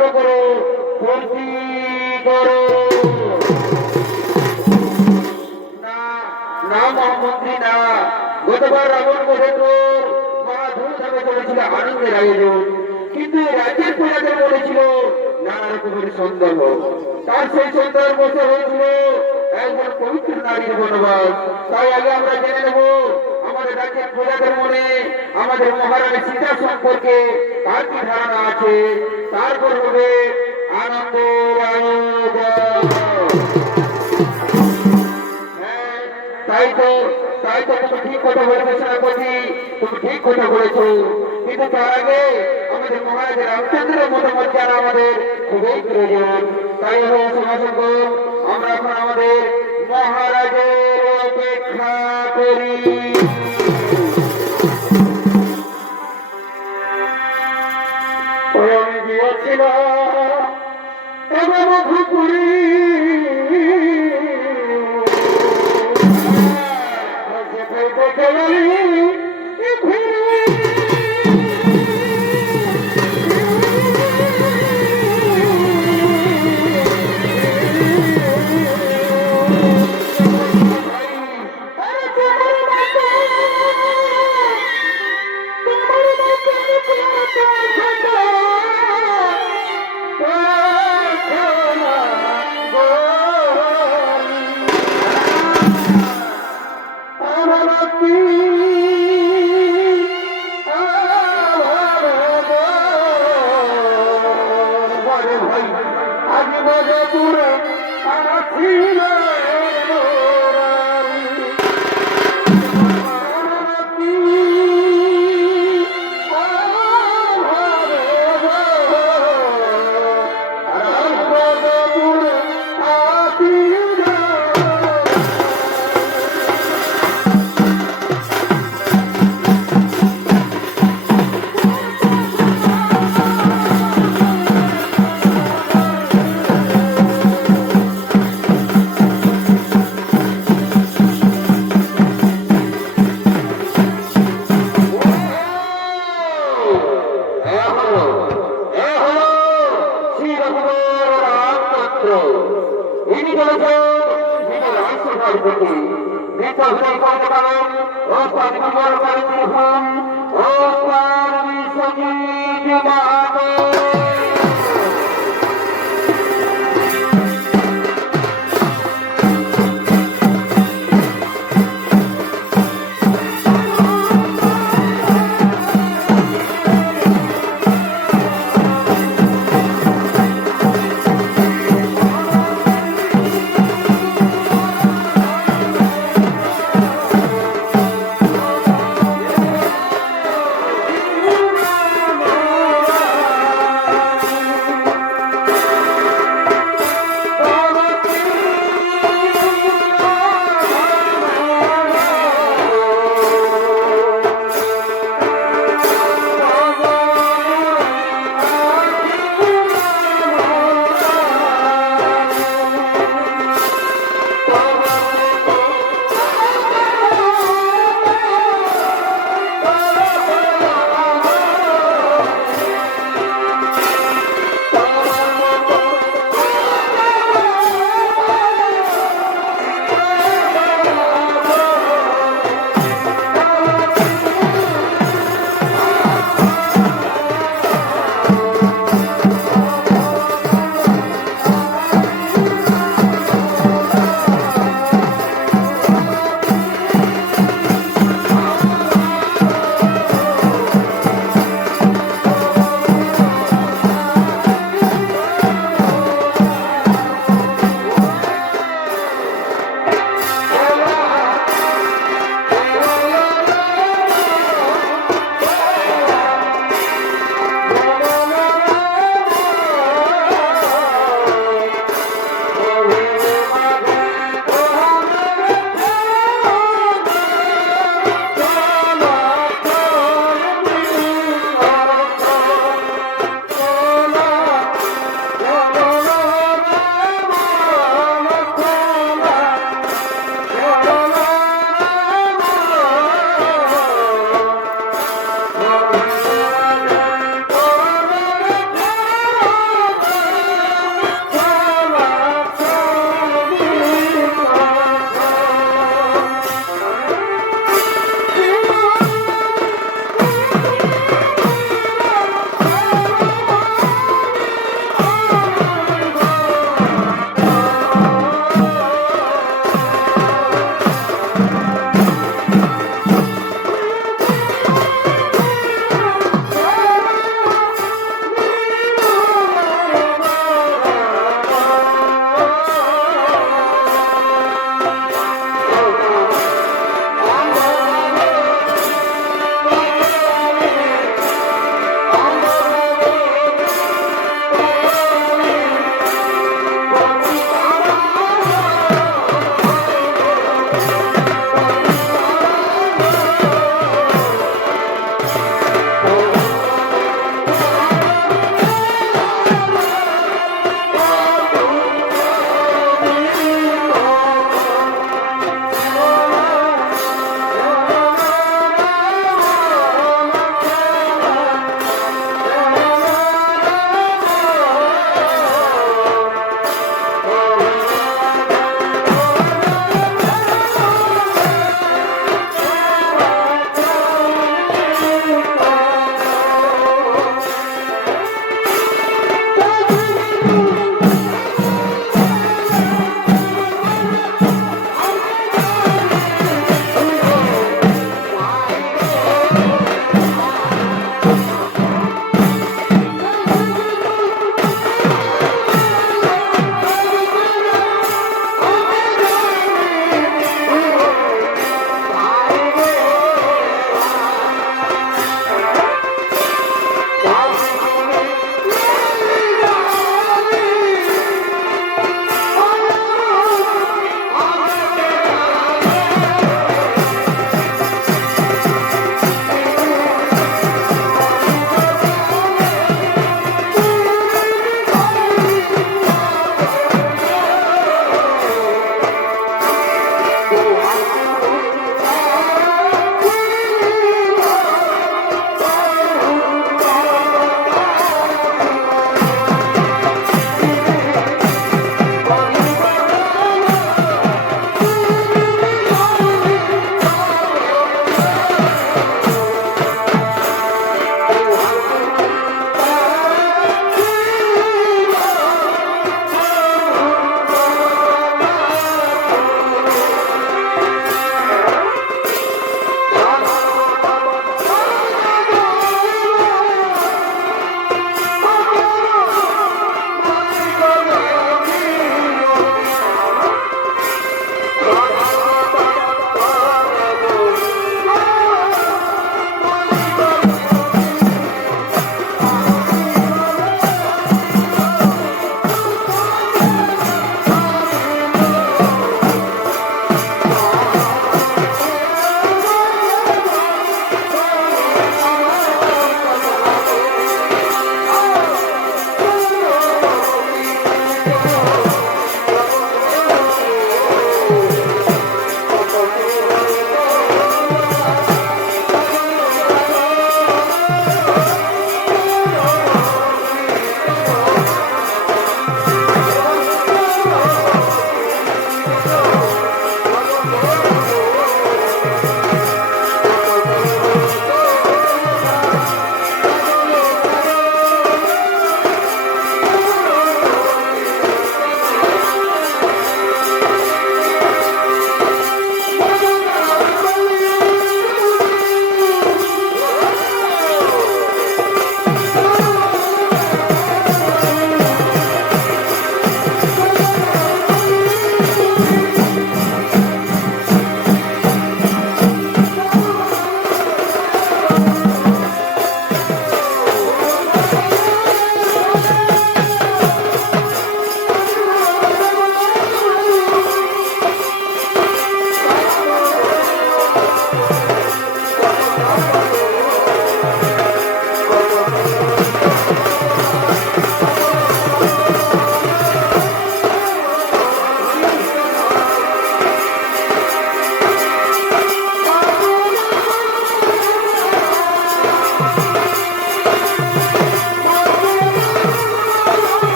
আরম্ভ করো, ফুর্তি করো। না না মহামন্ত্রী না, গতবার রাবণ বধে তো মহা ধুমধামে চলেছিল আনন্দের আয়োজন, কিন্তু রাজ্যের প্রজাদের বলেছিল নানা রকমের সন্দেহ। তার সেই সন্দেহ বসে হয়েছিল একজন পবিত্র নারীর বনবাস। তাই আগে আমরা জেনে নেব আমাদের রাজ্যের প্রজাদের মনে আমাদের মহারানী সীতা সম্পর্কে কার কি ধারণা আছে, তারপর হবে আনন্দ আয়োজন। তাই তো তুমি ঠিক কথা বলেছো সেনাপতি, তুমি ঠিক কথা বলেছো, কিন্তু তার আগে আমাদের মহারাজের রামচন্দ্রের মতামত জানা আমাদের খুবই প্রয়োজন। তাই হলো সমাজক আমরা এখন আমাদের মহারাজের অপেক্ষা করি। গিয়েছিল মধুপুরী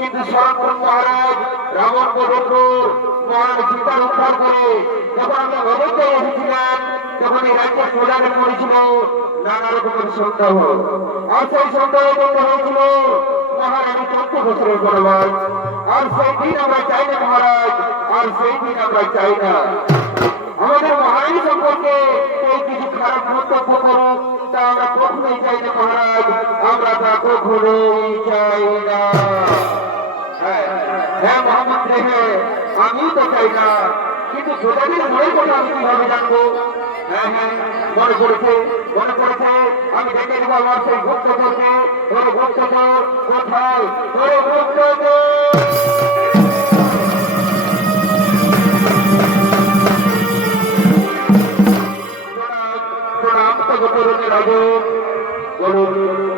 কিন্তু সরকার মহারাজ রাবণ বধূর মহারাজ সীতার উদ্ধার করে যখন আমরা অযোধ্যা এসেছিলাম তখন এই রাজ্যের প্রজাদের করেছিল নানা রকমের সন্দেহ আর সেই সন্দেহ বন্ধ হয়েছিল মহারানী 14 বছরের বনবাস আর সেই দিন আমরা চাই না মহারাজ আর সেই দিন আমরা চাই না আমাদের মহারানী সম্পর্কে কেউ কিছু খারাপ মন্তব্য করুক তা আমরা কখনোই চাই না মহারাজ আমরা তা কখনোই চাই না হ্যাঁ মহামন্ত্রী হ্যাঁ আমিও তো চাই না কিন্তু যোগাযোগের মনের কথা আমি কিভাবে জানবো হ্যাঁ হ্যাঁ মনে পড়েছে আমি দেখে দেবো আমার সেই গুপ্তচরকে তোর গুপ্তচর কোথায় তোর গুপ্তচর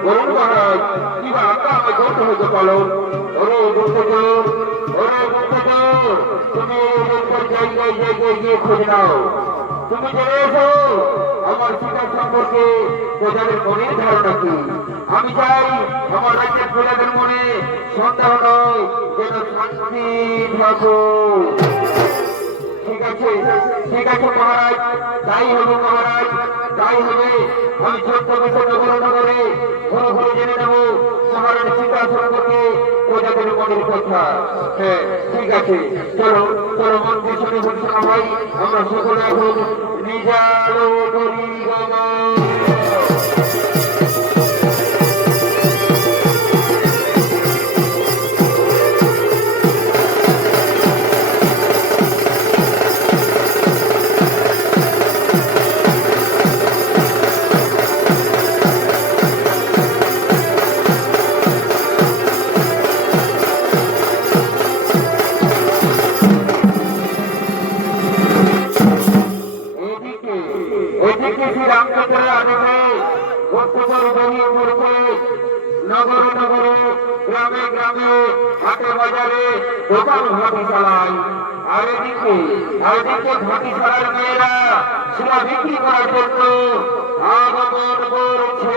বলুন মহারাজ কিবা আঁকা আমি গৌত হতে পারো ওরে গুপ্তচর তুমি জায়গায় গিয়ে খোঁজ নাও তুমি জেনে এসো আমার সীতার সম্পর্কে প্রজাদের মনের ধারণা কি আমি চাই আমার রাজ্যের প্রজাদের মনে সন্দেহ নয় যেন শান্তি থাকুক ঠিক আছে মহারাজ তাই হবে মহারাজ তাই হবে আমি ছোট্ট বিষয় নগরে ঘুরে ঘুরে জেনে নেব শহরের সীতা সম্পর্কে প্রজাদের মনের কথা হ্যাঁ ঠিক আছে চলো মন্ত্রী শুনে বলছি ভাই আমরা সকলে এখন নিজালো করি গ্রামে গ্রামে হাটে বাজারে দোকান ঘাটি চালায়। আর এদিকে ঘাটি ছাড়ার মেয়েরা শিলা বিক্রি করার জন্য আগমন করছে।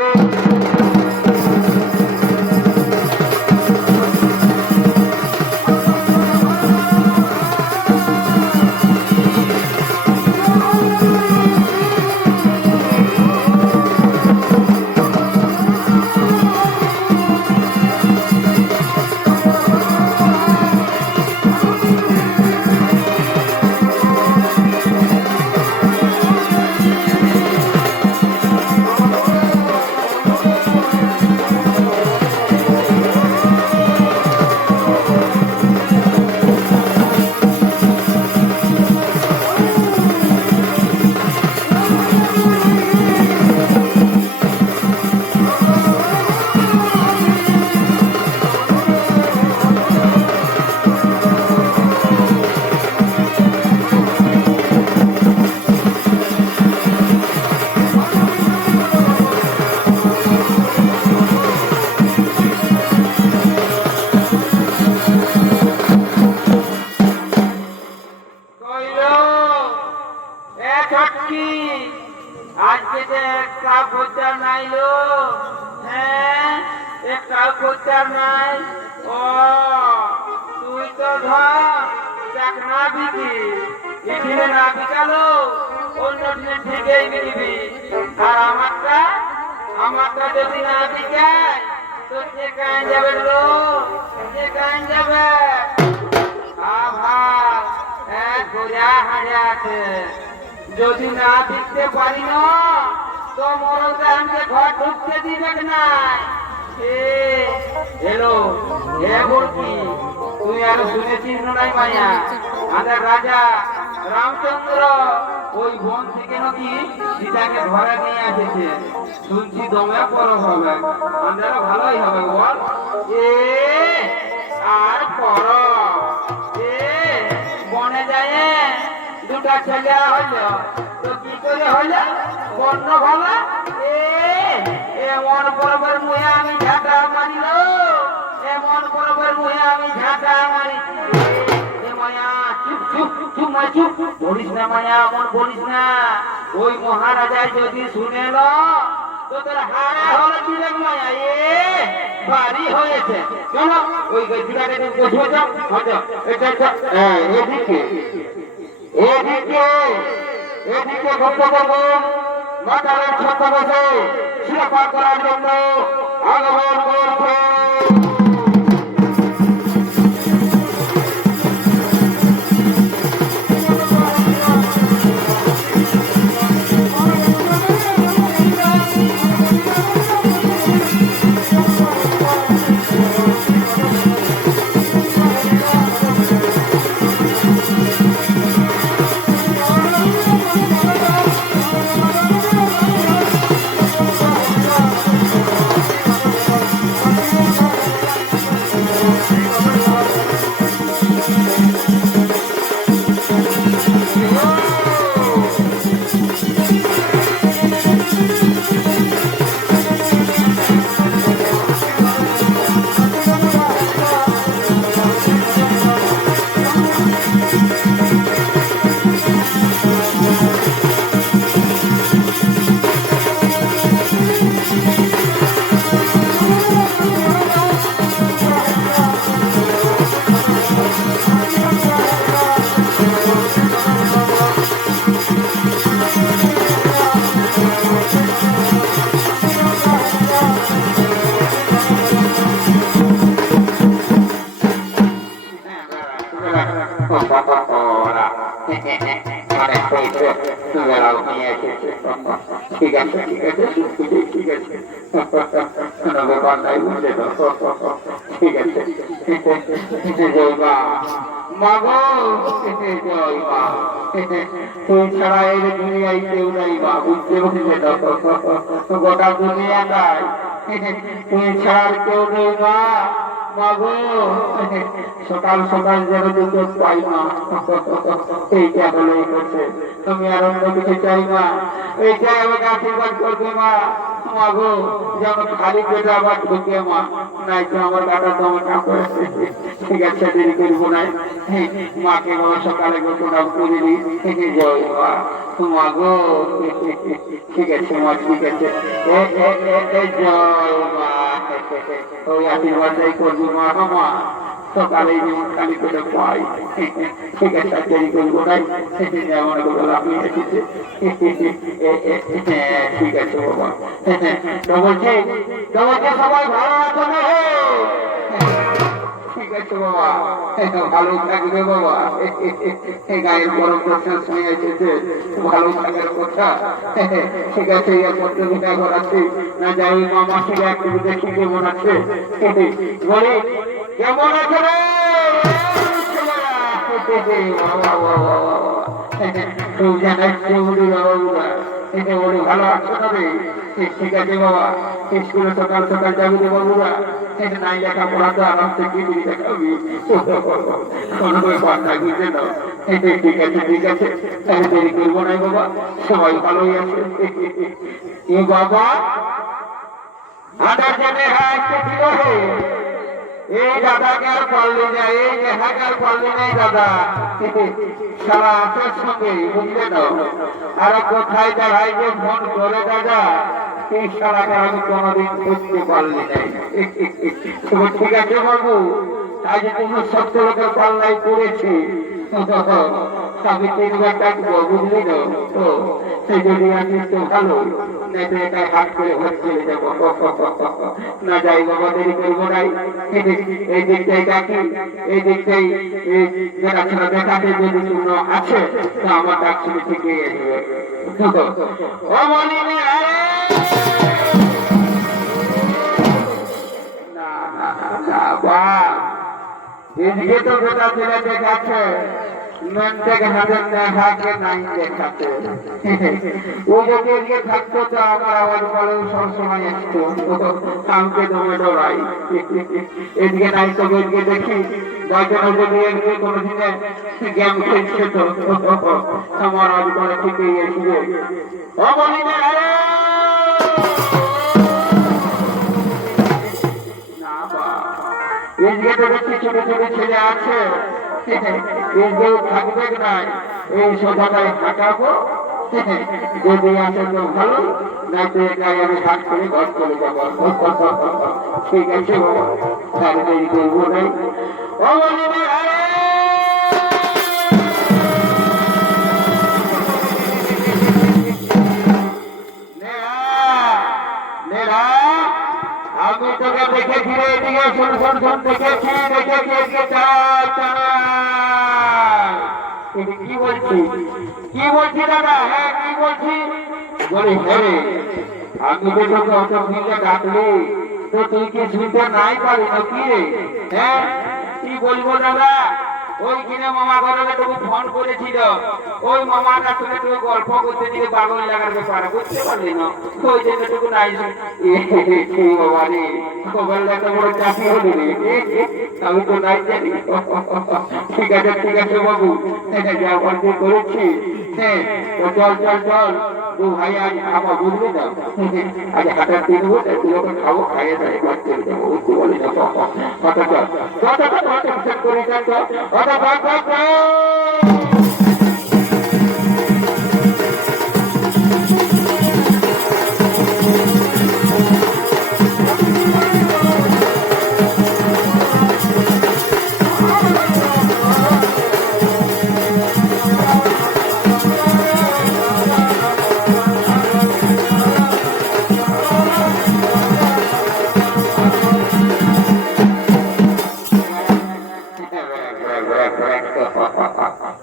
আজকে যে একটা খোঁচার নাইলো, হ্যাঁ একটা খোঁচার নাই। ও তুই তো ধর দেখ না বিকি, এখানে না বিকালো অন্য দিনে ঠিকই বিকিবি। আর আমারটা যদি না বিকায় তো যে কান যাবে লো, যে কান যাবে। যদি না দেখতে পারি না তো মরদানকে ঘর ঢুকতে দিবে না। এলো এ বলছি তুই আর শুনেছিস নাই মায়া, আমাদের রাজা রামচন্দ্র ওই বন থেকে নাকি সীতাকে ঘরে নিয়ে এসেছে। শুনছি দমে পরব হবে, আমাদেরও ভালোই হবে বল। আর পরব বনে যায় দুটা ছেলে হইল তো কি করে হইল বন্য ভালো। এমন পরবের মুহে আমি ঝাঁটা মারিল, এমন পরবের মুহে আমি ঝাঁটা মারি। মায়া চুপ চুপ চুপ মাই চুপ বলিস না মায়া, এমন বলিস না। ওই মহারাজায় যদি শুনেল তো তোর হারা হলে দিলে মায়া। বাড়ি হয়েছে চলো ওই গেছিলাকে বসে যাও। এদিকে এদিকে ভক্তগণ মাতালের ছদ্মবেশে শিরোপা করার জন্য আগমন করছে। ঠিক আছে ঠিক আছে ঠিক আছে ঠিক আছে। মাগো জয় মা, তুই ছাড়া এই দুনিয়ায় কেউ নাই মা, বুঝতে বলছে গোটা দুনিয়াটাই তুই ছাড়া কেউ নেই মা। মাগো সকাল সকাল যেন দুটো পাই না, এইটা হলেই করছে। তুমি আর অন্য কিছু চাই না, এইটাই আমাকে আশীর্বাদ করবে মা। মাগো যেন খালি পেটে আবার ঢুকে মা, নাই তো আমার কাটা তো আমার কাপড়। ঠিক আছে, দেরি করবো না, মাকে বাবা সকালে ঘটনা করে দিই। জয় মা। মাগো ঠিক আছে মা, ঠিক আছে, জয় মা। ওই আশীর্বাদটাই করবো মা। মা সকালে যেমন খালি করে পাই। ঠিক আছে, দেরি করবো না, যেমন আমি এসেছে। ঠিক আছে বাবা। তো বলছি সবাই ভালো আছো না? ঠিক আছে বাবা, ভালো থাকবে বাবা। গায়ের বড় কথা শুনে এসেছে, ভালো থাকার কথা। ঠিক আছে, পত্রিকা করাচ্ছি না, যাই মামা থেকে একটু দেখি কেমন আছে। বলি কেমন আছে রে? ভালো আছো তবে? ঠিক আছে বাবা, স্কুলে সকাল সকাল যাবি রে বাবুরা। নাই লেখাপড়া তো আরাম থেকে দেখাবি, কোনো ব্যাপার না, বুঝে নাও। ঠিক আছে, ঠিক আছে, তাহলে দেরি করবো না বাবা, সবাই ভালোই আছে। এ বাবা আধার জেনে এই দাদাকে আর পারলি না, এই নেহাকে আর পারলি নাই দাদা। সারা আসার সঙ্গে বুঝলে না, আর কোথায় দাঁড়াই যে ফোন করে দাদা, এই সারাটা আমি কোনোদিন বুঝতে পারলি নাই। ঠিক আছে বাবু, আজ তুমি সত্য লোকের পাল্লাই পড়েছি, আমি 3 বার ডাকবো, বুঝলি না? তো সে যদি আসিস তো ভালো, নাই তো এটাই হাত করে ঘর চলে যাবো। না যাই বাবা, দেরি করবো নাই। এই দিকটাই ডাকি, এই দিকটাই দেখাশোনা দেখাতে যদি কোনো আছে তো আমার ডাক শুনে থেকে আসবে। ও বলি এদিকে তো গোটা ছেলে দেখাচ্ছে, ও যদি এদিকে থাকতো তো আমার আওয়াজ বলেও সবসময় আসতো, আমাকে দমে ডরাই। এদিকে নাই তো এদিকে দেখি বয়সের যদি এদিকে কোনোদিনে গেম খেলছে তো আমার আওয়াজ বলে ঠিকই এসবে। ও বলি না এদিকে তো দেখছি ছোট ছোট ছেলে আছে, এদিকেও থাকবে নাই, এই সোজাটাই হাঁটাবো। যদি আসে তো ভালো, নাই তো এটাই আমি হাট করে ঘর চলে যাবো। ঠিক আছে বাবা, তার দেরি করবো নাই। ও বলি আমি তোকে দেখেছি, এদিকে শোন শোন শোন, দেখেছি দেখেছি, এদিকে কি বলছি, কি বলছি দাদা? হ্যাঁ কি বলছি? বলি হ্যাঁ, আমি তো তোকে অত দিনে ডাকলি তো তুই কি শুনতে নাই পারি না কি রে? হ্যাঁ কি বলবো দাদা, ওই কিনে মামা ঘরে তোকে ফোন করেছিল, ওই মামাটা সঙ্গে তোকে গল্প করতে দিলে পাগল লাগার ব্যাপার, বুঝতে পারলি না? ওই জন্য টুকু নাই। বাবা রে, মোবাইল এত বড় চাকরি হলি রে, আমি তো নাই জানি। ঠিক আছে ঠিক আছে বাবু, যা গল্প করেছি, হ্যাঁ চল চল চল, দু ভাই আজ খাবো, বুঝলি না? আজ হাটার দিন বলে তুলোকে খাবো, খাইয়ে দেয় ঘর চলে যাবো, বুঝতে বলি না? কত চল কত কত করে চল কত কত।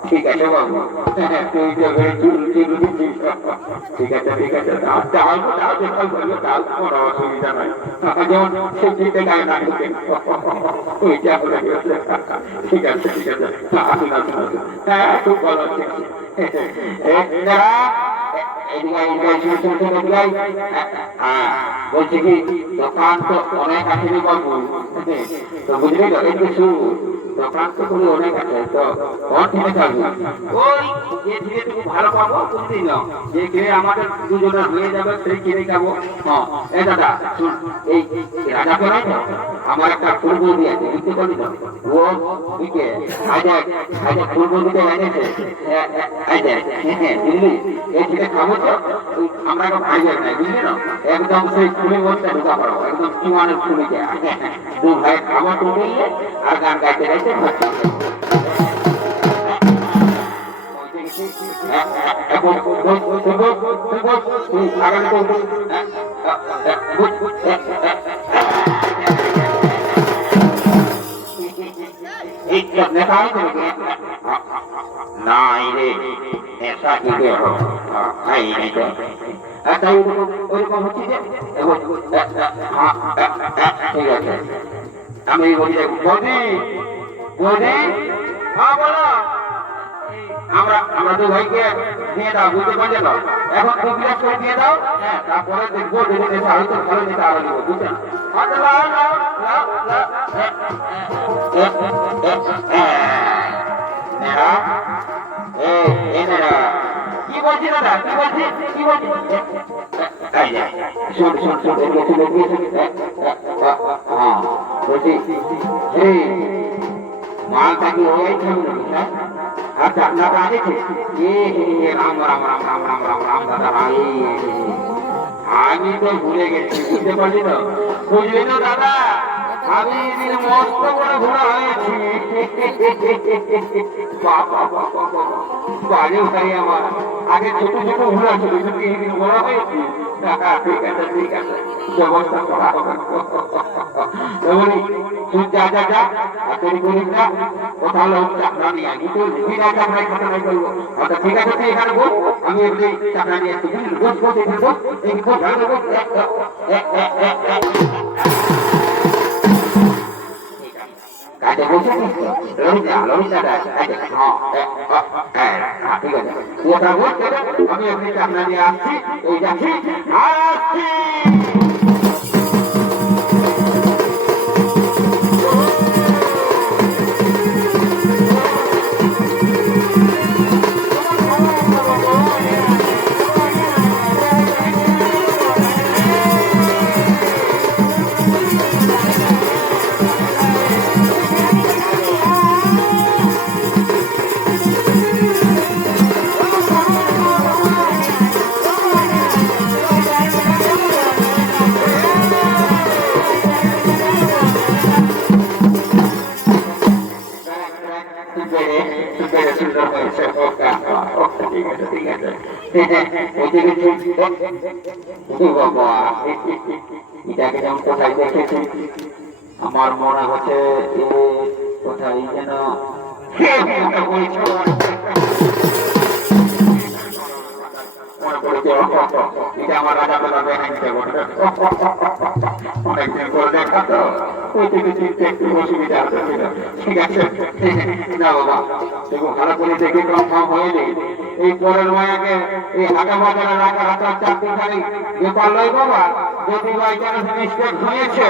ঠিক আছে বাবু, তুই যাবে ঠিক আছে ঠিক আছে, কোনো অসুবিধা নাই, যেমন সবজিতে গায়ে না ঢুকে ওইটা হলে ঠিক আছে ঠিক আছে, আসুন আসুন আসুন, হ্যাঁ খুব ভালো আছে। বলছি কি দোকান তো অনেক আছে বাবু, তো বুঝলি তো একটু দোকান তো তুমি অনেক আছে, তো কোন থেকে থাকবে ওই যে ধীরে তুমি ভালো পাবো বুঝলি না, যে কিনে আমাদের দুজনের হয়ে যাবে সেই কিনে খাবো। হ্যাঁ এই দাদা শুন, এই রাজা করে তো আমার একটা ফুলবো দিয়ে আছে বুঝতে পারলি তো, ও বুঝে আজ ফুলবো দিতে এনেছে বুঝলি, এই থেকে খাবো তো আমরা ভাইয়ের নাই বুঝলি না, একদম সেই ফুলের মধ্যে ঢুকা পড়ো, একদম চুয়ানের ফুলে যায় দু ভাই খাবার তুলে আর গান গাইতে গাইতে নাই রে ऐसा ही हो नहीं नहीं तो ऐसा ही ওরকম হচ্ছে যে ঠিক আছে আমি বলি বৌদি বৌদি হ্যাঁ বলো আমরা আমরা দু ভাইকে দিয়ে দাও বুঝতে পারলে না, এখন দু গ্লাস করে দিয়ে দাও, হ্যাঁ তারপরে দেখবো যদি নেশা হয়তো ভালো নেশা আরো দেবো বুঝছো কি বলছি দাদা কি বলছি কি বলছি শোন শোন শোন বলছি এই মালটা কি ওই খাবো না, আচ্ছা আপনারা আনেছে রাম রাম রাম রাম রাম রাম রাম দাদা ভাই, আমি তো ভুলে গেছি বুঝতে পারলি তো, বুঝলি তো দাদা আমি মস্ত বড় ঘোড়া হয়েছি, বাজে ভাই আমার আগে ছোট ছোট ঘোড়া ছিল কিন্তু বড় হয়েছি, ঠিক আছে ঠিক আছে ব্যবস্থা করা হবে যা যা যা তৈরি করিস না কোথাও লোক চাকরা নিয়ে আনি তো বিনা চাকরাই ঘটনা করবো, আচ্ছা ঠিক আছে তুই এখানে বল আমি এমনি চাকরা নিয়ে আসছি বুঝলি বস বস এখানে বস এই বস ভালো বস কাজে বসে ললিতা ললিতা হ্যাঁ ঠিক আছে ওটা বস আমি এমনি চাকরা নিয়ে আসছি এই যাচ্ছি আর আসছি। এটাকে যেমন কোথায় দেখেছি আমার মনে হচ্ছে কোথায় যেন এটা আমার রাজা বেলা অনেকদিন করে দেখা তো ওই থেকে চিনতে একটু অসুবিধা হচ্ছিল, ঠিক আছে না বাবা দেখো ভালো করে দেখে কনফার্ম হয়নি এই পরের মায়াকে এই হাটা বাজারে রাখা হাতার চারদিখানি ব্যাপার নয় বাবা, যদি বাই চান্স মিস্টেক হয়েছে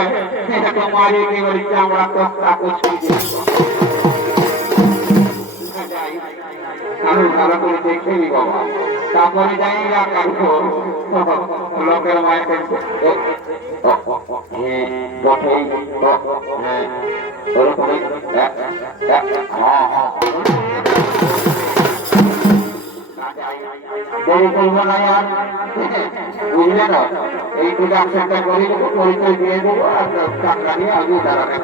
তোমার একেবারে চামড়া তক্তা করছি আমি ভালো করে দেখে নি বাবা, তারপরে যাই না কাকু লোকের মায়ের বটেই ওরকমই দেরি করবো না আর বুঝলে না এইটুকু একসাথে করে দেবো পরিচয় দিয়ে দেবো আর টাকা নিয়ে আমি দাঁড়াবে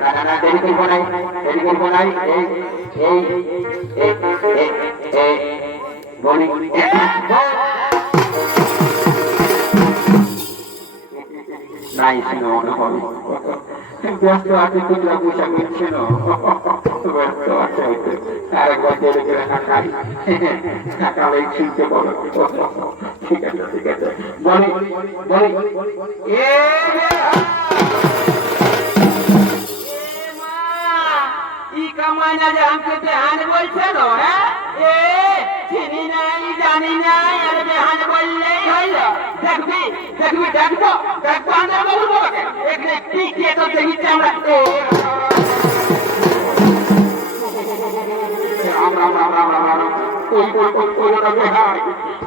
না না না দেরি করবো নাই দেরি করবো নাই এই এই এই বলি নাই ছিল মনে হবে ব্যস্ত আছে দুর্গা পয়সা মিলছে না ব্যস্ত আছে আরেকবার দেরি করে না খাই সকালেই ছিলতে বলো ঠিক আছে ঠিক আছে বলি বলি ই কামাইনা যে আমাকে ধ্যান বলছে না চিনি নাই জানি না আর বেহান বললেই হইল দেখবি দেখবি দেখবো দেখবো আমরা বলবো এখানে কি কি তো দেখিতে আমরা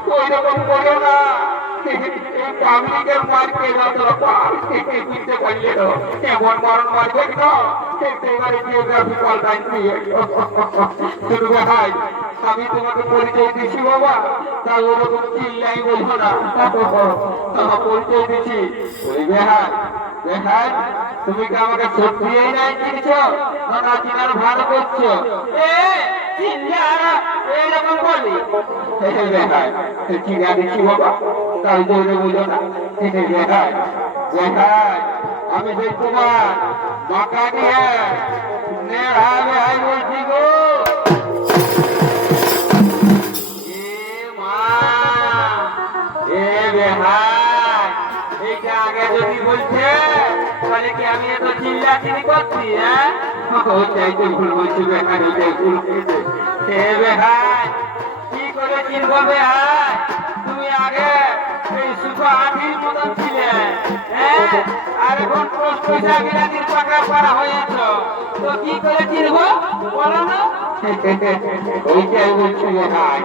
ওই রকম করো না পাবলিকের মারকে যত বুঝতে পারলে এমন মরণ মারবে না এবারে জিওগ্রাফি পাল্টাই শুধু ভাই আমি তোমাকে পরিচয় দিচ্ছি বাবা তা ওরকম চিল্লাই বলবো না পরিচয় দিচ্ছি ওই বেহাই বেহাই তুমি কি আমাকে সত্যি নাই চিনছ না চিনার ভালো করছো এরকম বলি বেহাই চিনা দিচ্ছি বাবা তাই জোরে বলো না বেহাই বেহাই আমি সেই তোমার মাকা দিয়ে নেড়া বেহাই বলছি গো আগে যদি বলছে তাহলে কি আমি এত চিল্লা চিনি করছি হ্যাঁ চাইতে ভুল বলছি বেহাই ওইটাই ভুল হে বেহাই কি করে চিনবো বেহাই তুমি আগে এই সুখ আঠির মতন ছিলে হ্যাঁ আর এখন পয়সা বিলাতির পাকা করা হয়েছ তো কি করে চিনবো বলো না ওইটাই বলছি বেহাই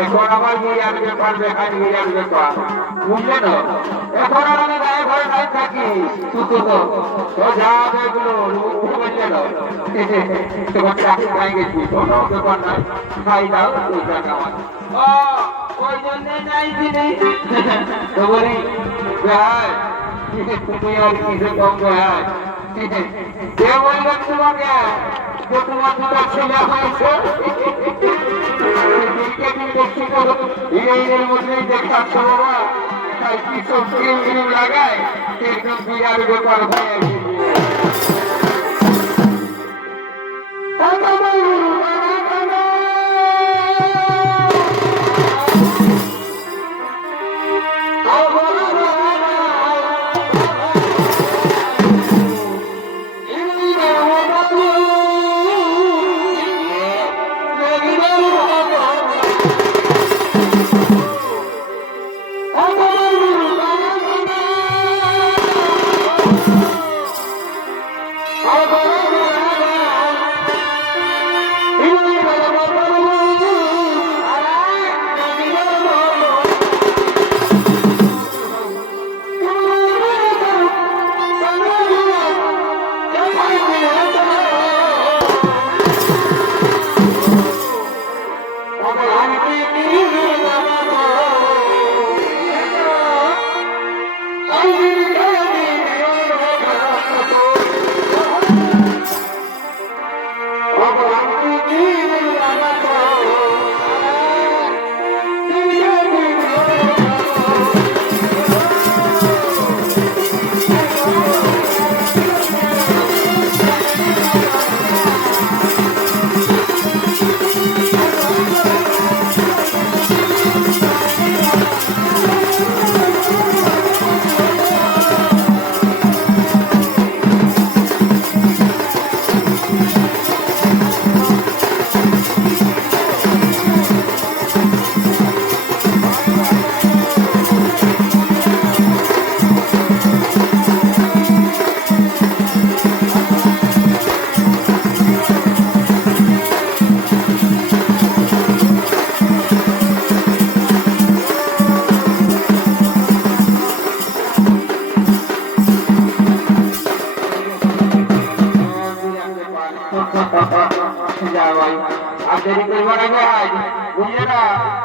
এখন আমার বিয়ার ব্যাপার বেহাই বিয়ার ব্যাপার বুঝলে না এখন আর আমি গায়ে ঘরে নাই থাকি তো যা এগুলো বুঝলে না তোমার চাকরি পাই গেছি কোনো ব্যাপার নাই খাই দাও ওই টাকা আমার ওই জন্যে নাই দিদি তো বলি বেহাই তুমি আর কিসে কম বেহাই কে বললেন তোমাকে যে তোমার দুটো ছেলে হয়েছে এর মধ্যেই দেখাচ্ছ বাবা তাই কি সব ক্রিম লাগায় একদম বিরাট ব্যাপার হয়ে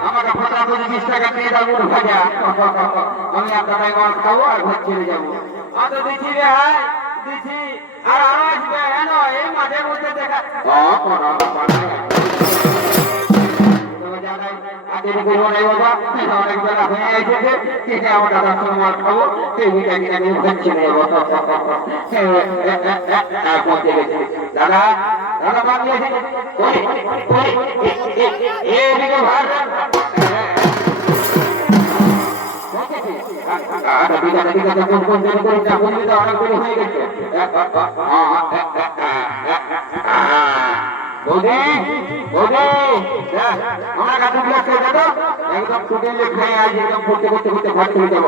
আমাকে ফটা করে 20 টাকা দিয়ে দাও ভাজা আমি আপনার খাবো আর ঘর চলে যাবো দিচ্ছি রে হাই দিচ্ছি আর আসবে এই মাঠের মধ্যে দেখা অনেক বেলা হয়ে এসেছে আমার দাদার সঙ্গে মাছ খাবো ঘর চলে যাবো দাদা দাদা বাকি আছে এদিকে ভার অনেক হয়ে গেছে বৌদি বৌদি আমার কাছে গ্লাস খেয়ে যাবো একদম টুটে লেখে আজ একদম করতে করতে করতে ভাত খেয়ে যাবো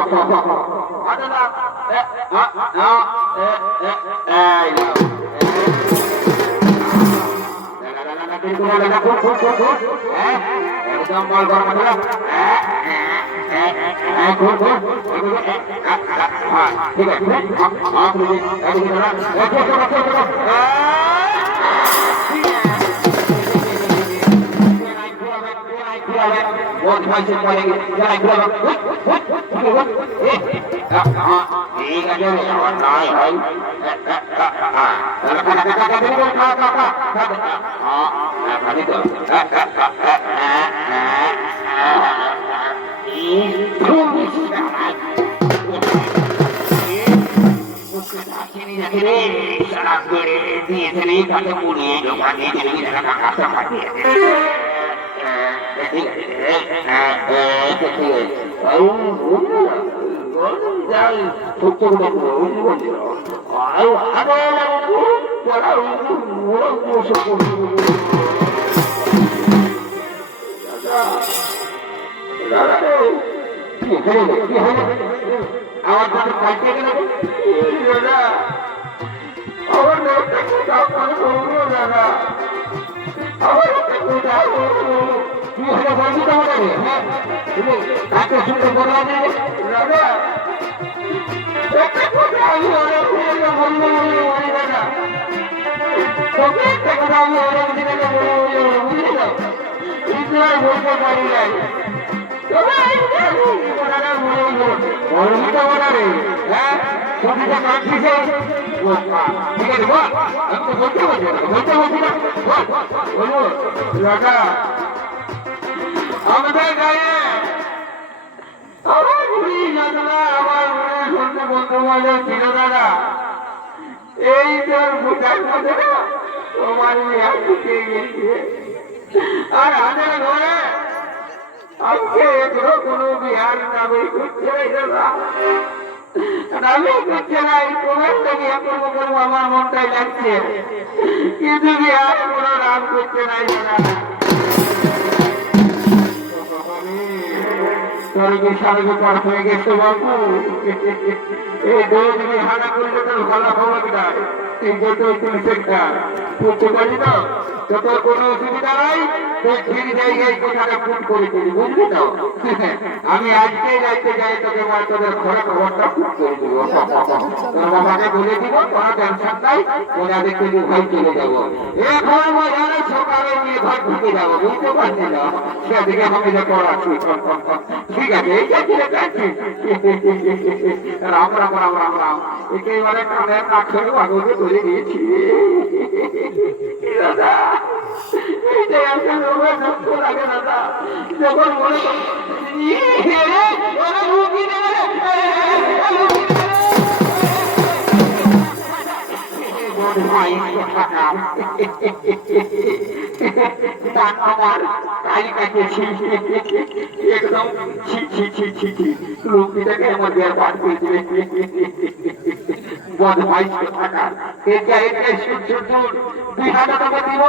একদম বল কর মশলা ঠিক আছে बहुत भाई से पड़ेंगे जरा इधर ठीक है जो और ना भाई हां खाली तो salah gue di sini pakai muli doang ini jadi kakak sama dia আমাদের গায়ে আমার বুড়ি দাদা আমার বন্ধু বন্ধু ছিল দাদা এই তোর ভুটার মধ্যে তোমার ঢুকে গেছে আর আমাদের ঘরে আজকে এগুলো কোনো বিহার নামে করছে দাদা নামে করছে না এই তোমার থেকে এখন করবো আমার মনটাই লাগছে কিন্তু বিহার কোনো নাম করছে না দাদা স্বর্গে স্বর্গে পার হয়ে গেছে বাবু এই দোষ হারা করলে তোর ভালো খবর দেয় এই যত তুমি সেটা করতে পারি না যত কোনো অসুবিধা নাই তোর ঠিক জায়গায় কোথাটা ফুট করে দিবি বুঝলি তো আমি আজকেই যাইতে যাই তোকে তোদের ঘরে খবরটা ফুট করে দিব তোর বাবাকে বলে দিব কোনো টেনশন নাই ওরা দেখতে ভাই চলে যাবো এখন মজারে সকালে নিয়ে ঘর ঢুকে যাবো বুঝতে পারছি না সেদিকে আমি যে পড়াচ্ছি ঠিক আছে এই যাচ্ছি রাম রাম রাম রাম রাম একেবারে কানের কাঠের বাগজে করে দিয়েছি দাদা এইটাই আসলে লোকের দুঃখ লাগে দাদা যখন মনে আমার কালি কাটিয়েছি একদম লোকটাকে আমার দেওয়ার পাঠ করে দিবে বদমাই থাকার দুই হাজার টাকা দিব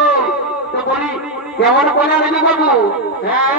তো বলি কেমন বলে বাবু হ্যাঁ